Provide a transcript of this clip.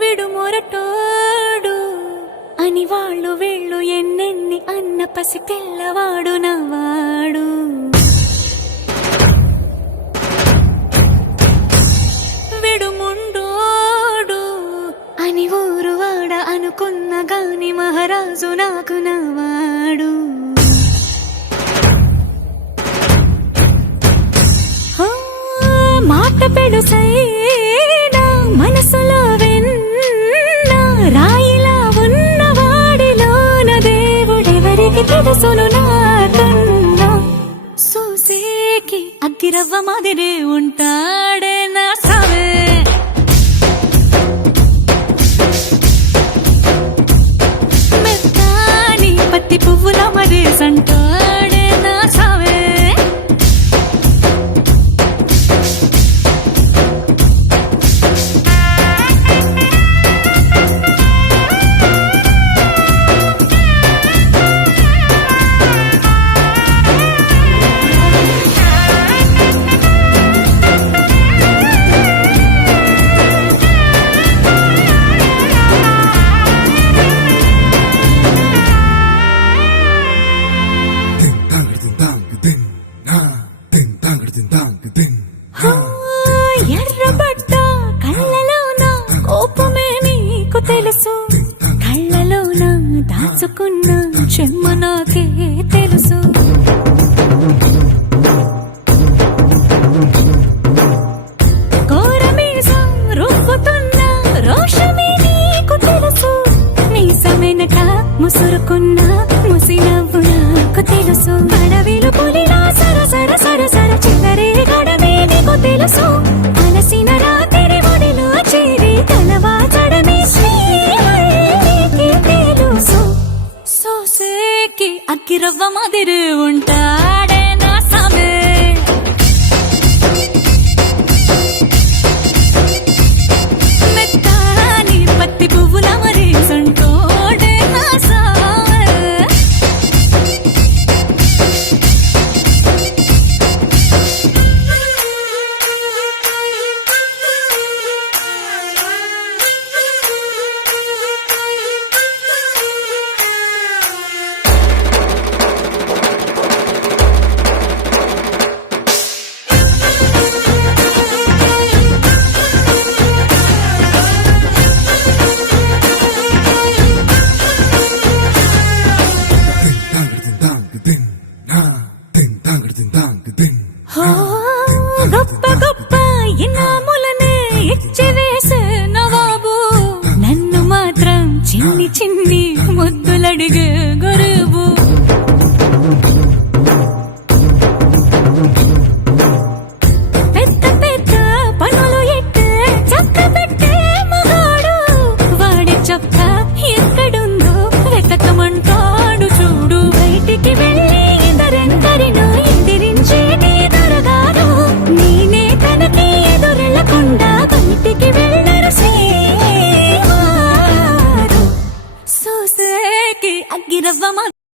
విడు మొరటోడు అని వాళ్ళు వీళ్ళు ఎన్నెన్ని అన్న పసి పిల్లవాడు నవ్వాడు. విడు ముండోడు అని ఊరు వాడ అనుకున్న గాని మహారాజు నాకు నవ్వాడు. మాట పెడుసైనా మనసులో వెన్న రాయిలా ఉన్నవాడిలోన దేవుడెవరికి తెలుసును నాకన్నా. సూసేకి అగ్గిరవ్వ మాదిరే ఉంటాడే నా సావే. మెత్తాని పత్తి పువ్వుల మరేసంటాడే నా సావే. ఎర్రబడ్డ కళ్ళలోన కోపమే నీకు తెలుసు, కళ్ళలోన దాచుకున్న చెమ్మ నాకు